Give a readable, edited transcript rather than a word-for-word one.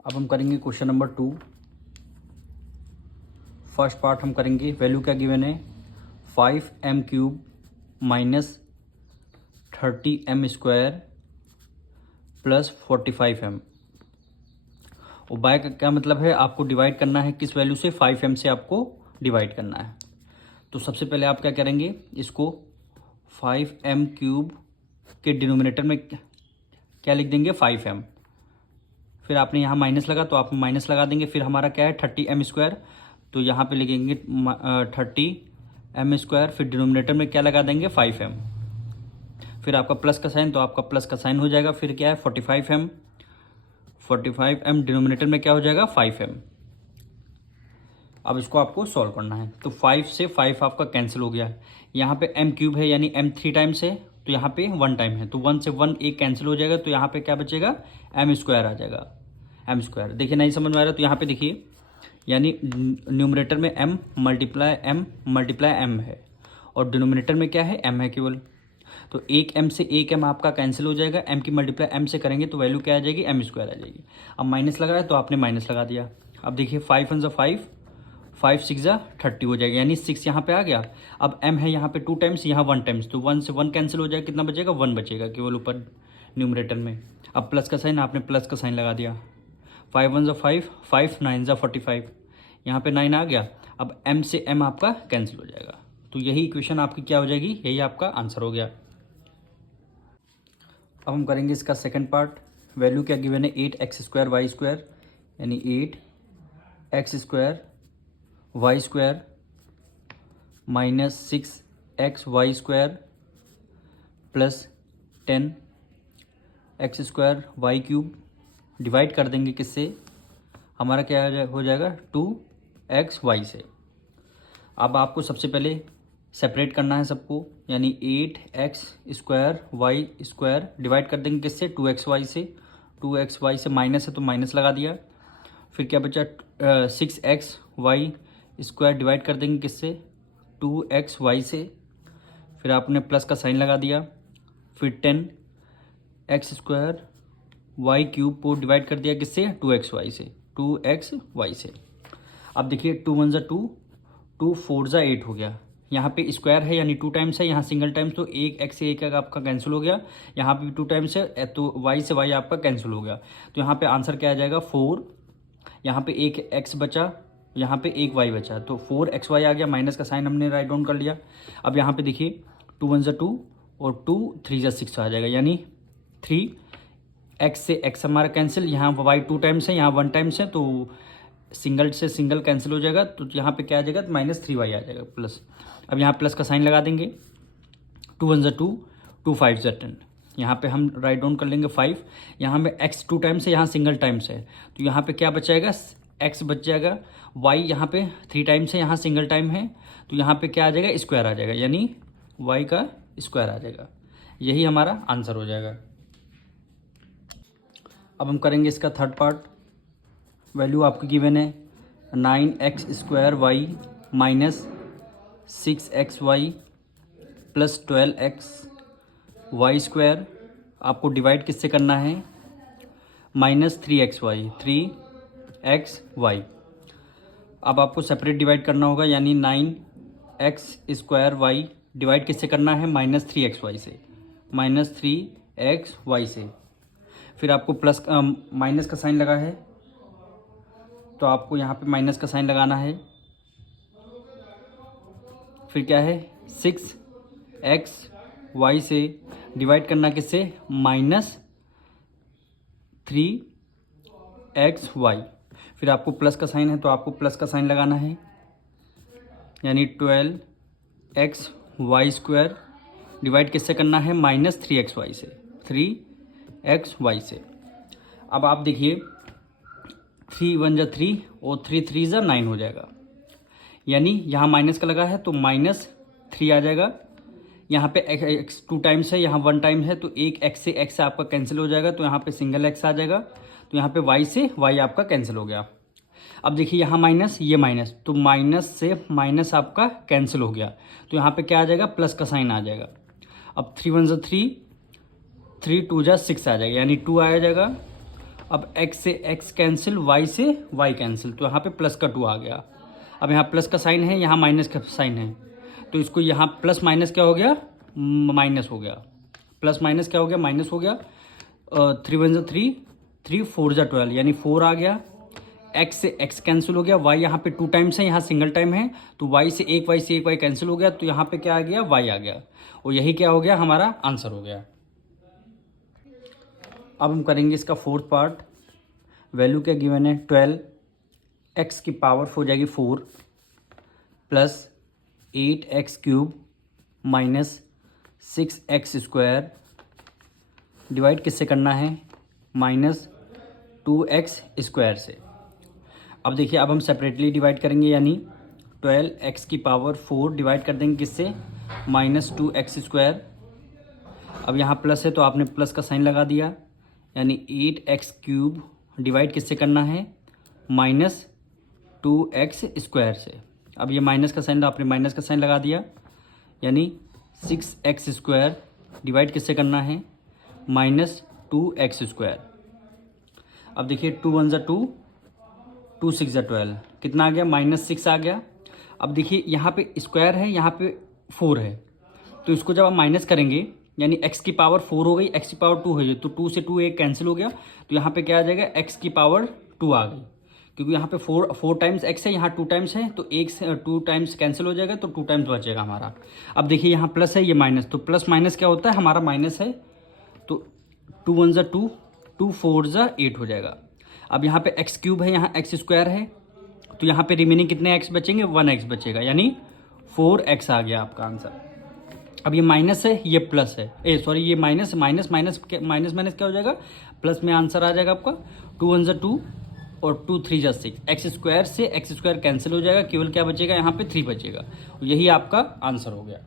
अब हम करेंगे क्वेश्चन नंबर 2। फर्स्ट पार्ट हम करेंगे, वैल्यू क्या गिवन है 5m³ minus 30m² plus 45m। और बाय का क्या मतलब है, आपको डिवाइड करना है किस वैल्यू से, 5m से आपको डिवाइड करना है। तो सबसे पहले आप क्या करेंगे, इसको 5m³ के डिनोमिनेटर में क्या लिख देंगे 5m, फिर आपने यहाँ माइनस लगा तो आप माइनस लगा देंगे। फिर हमारा क्या है 30m², तो यहाँ पे लिखेंगे 30m², फिर डिनोमिनेटर में क्या लगा देंगे 5m। फिर आपका प्लस का साइन, तो आपका प्लस का साइन हो जाएगा। फिर क्या है 45m, 45m डिनोमिनेटर में क्या हो जाएगा 5m। अब इसको आपको सॉल्व करना है। तो 5 से 5 आपका कैंसिल हो गया। यहाँ पे m³ है यानी m 3 टाइम्स है, तो यहाँ पे 1 टाइम है, तो 1 से 1 एक कैंसिल हो जाएगा। तो यहाँ पे क्या बचेगा m² आ जाएगा, m²। देखिए नहीं समझ में आ रहा तो यहाँ पे देखिए, यानी न्यूमरेटर में m मल्टीप्लाई m है और डिनोमिनेटर में क्या है m है केवल। तो एक m से एक m आपका कैंसिल हो जाएगा, m की मल्टीप्लाई m से करेंगे तो वैल्यू क्या आ जाएगी m² आ जाएगी। अब माइनस लगा है तो आपने माइनस लगा दिया। अब देखिए 5 1 5, 5 6 30 हो जाएगा, यानी 6 यहाँ पे आ गया। अब m है यहाँ पे 2 टाइम्स, यहाँ 1 टाइम्स, तो 1 से 1 कैंसिल हो जाएगा, कितना बचेगा 1 बचेगा केवल ऊपर न्यूमरेटर में। अब प्लस का साइन, आपने प्लस का साइन लगा दिया। 5 1 5, 5 9 45, यहाँ पे 9 आ गया। अब m से m आपका कैंसिल हो जाएगा। तो यही इक्वेशन आपकी क्या हो जाएगी, यही आपका आंसर हो गया। अब हम करेंगे इसका सेकंड पार्ट। वैल्यू क्या गिवन है 8x² y² यानी 8x² y² minus 6xy² plus 10x² y³ divide कर देंगे किससे, हमारा क्या हो जाएगा 2xy से। अब आपको सबसे पहले सेपरेट करना है सबको, यानी 8x² y² डिवाइड कर देंगे किससे 2xy से। 2xy से माइनस है तो माइनस लगा दिया। फिर क्या बचा 6xy² डिवाइड कर देंगे किससे 2xy से। फिर आपने प्लस का साइन लगा दिया। फिर 10x² y³ को डिवाइड कर दिया किससे 2xy से, 2xy से। अब देखिए 2 1 2, 2 4 8 हो गया। यहाँ पे स्क्वायर है यानी 2 टाइम्स है, यहाँ सिंगल टाइम्स, तो एक x से एक आपका कैंसिल हो गया। यहाँ पे भी 2 टाइम्स है तो y से y आपका कैंसिल हो गया। तो यहाँ पे आंसर क्या आ जाएगा 4। यहाँ पे एक x बचा, यहाँ पे एक y बचा, तो 4xy आ गया। माइनस का साइन हमने राइट डाउन कर लिया। अब यहाँ पे देखिए 2 1 2 और 2 3 6 आ जाएगा, यानी 3x से x हमारा कैंसिल। यहाँ y 2 टाइम्स है, यहाँ 1 टाइम्स है, तो सिंगल से सिंगल कैंसिल हो जाएगा। तो यहाँ पे क्या आ जाएगा -3y आ जाएगा प्लस। अब यहाँ प्लस का साइन लगा देंगे। 2 1 2, 2 5 10, यहाँ पे हम राइट डाउन कर लेंगे 5। यहाँ में x 2 टाइम्स है, यहाँ सिंगल टाइम्स है, तो यहाँ पे क्या बचाएगा x बच जाएगा। y यहाँ पे 3 टाइम्स है, यहाँ सिंगल टाइम है, तो यहाँ पे क्या आ जाएगा स्क्वायर आ जाएगा, यानी y का स्क्वायर आ जाएगा। यही हमारा आंसर हो जाएगा। अब हम करेंगे इसका थर्ड पार्ट। वैल्यू आपकी गिवन है 9x² y minus 6xy plus 12xy²। आपको डिवाइड किससे करना है -3xy, 3xy। अब आपको सेपरेट डिवाइड करना होगा, यानी 9x² y डिवाइड किससे करना है -3xy से, -3xy से। फिर आपको प्लस माइनस का साइन लगा है, तो आपको यहाँ पे माइनस का साइन लगाना है। फिर क्या है 6xy से डिवाइड करना किससे -3xy। फिर आपको प्लस का साइन है, तो आपको प्लस का साइन लगाना है, यानी 12xy² डिवाइड किससे करना है -3xy से, 3xy से। अब आप देखिए 3 1 3 और 3 3 9 हो जाएगा, यानी यहाँ माइनस का लगा है तो -3 आ जाएगा। यहाँ पे x 2 टाइम्स है, यहाँ 1 टाइम है, तो एक x से x आपका कैंसिल हो जाएगा, तो यहाँ पे सिंगल x आ जाएगा। तो यहाँ पे y से y आपका कैंसिल हो गया। अब देखिए यहाँ माइनस, ये माइनस, तो माइनस से माइनस आपका कैंसिल हो गया, तो यहाँ पे क्या आ जाएगा प्लस का साइन आ जाएगा। अब 3 1 3, 3 2 6 आ जाएगा, यानी 2 आ जाएगा। अब x से x कैंसिल, y से y कैंसिल, तो यहाँ पे प्लस का 2 आ गया। अब यहाँ प्लस का साइन है, यहाँ माइनस का साइन है, तो इसको यहाँ प्लस माइनस क्या हो गया, माइनस हो गया। प्लस माइनस क्या हो गया, माइनस हो गया। 3 वन ज़ा 3, 3 4 ज़ा 12, यानी 4 आ गया। x से x कैंसिल हो गया, y यहाँ पे 2 टाइम्स है, यहाँ सिंगल टाइम है, तो y से एक y कैंसिल हो गया, तो यहाँ पे क्या आ गया, y आ गया। और यही क्या हो गया, हमारा आंसर हो गया। अब हम करेंगे इसका फोर्थ पार्ट। वैल्यू क्या गिवन है, 12, x की पावर हो जाएगी 4 plus 8x cube minus 6x square, divide किससे करना है, माइनस 2x स्क्वायर से। अब देखिए, अब हम सेपरेटली डिवाइड करेंगे, यानी 12x की पावर 4 डिवाइड कर देंगे किससे, माइनस 2x स्क्वायर। अब यहाँ प्लस है तो आपने प्लस का साइन लगा दिया, यानी 8x क्यूब डिवाइड किससे करना है, माइनस 2x स्क्वायर से। अब ये माइनस का साइन, आपने माइनस का साइन लगा दिया, यानी 6x स्क्वायर डिवाइड किससे करना है, माइनस 2x स्क्वायर। अब देखिए 2 वन ज़ा 2, 2 6 ज़ा 12, कितना आ गया, माइनस 6 आ गया। अब देखिए यहाँ पे स्क्वायर है, यहाँ पे 4 है, तो इसको जब आप माइनस करेंगे, यानी x की पावर 4 हो गई, x की पावर 2 हो गई, तो 2 से 2 एक कैंसिल हो गया, तो यहाँ पे क्या आ जाएगा, x की पावर 2 आ गई, क्योंकि यहाँ पे 4 टाइम्स x है, यहाँ 2 टाइम्स है, तो 2 टाइम्स कैंसिल हो जाएगा, तो 2 टाइम्स बचेगा हमारा। अब देखिए यहाँ प्लस है, ये माइनस, तो प्लस माइनस क्या होता है, हमारा माइनस है, तो 2 वन ज़ा 2, 2 4 ज़ा 8 हो जाएगा। अब यहाँ पे x क्यूब है, यहाँ x स्क्वायर है, तो यहाँ पे रिमेनिंग कितने x बचेंगे, 1x बचेगा, यानी 4x आ गया आपका आंसर। अब ये माइनस है, ये प्लस है, ये माइनस माइनस माइनस माइनस क्या हो जाएगा, प्लस में आंसर आ जाएगा आपका। 2 वन ज़ा 2 और 2 3 ज़ा 6, एक्स स्क्वायर से एक्स स्क्वायर कैंसिल हो जाएगा, केवल क्या बचेगा, यहाँ पे 3 बचेगा। यही आपका आंसर हो गया।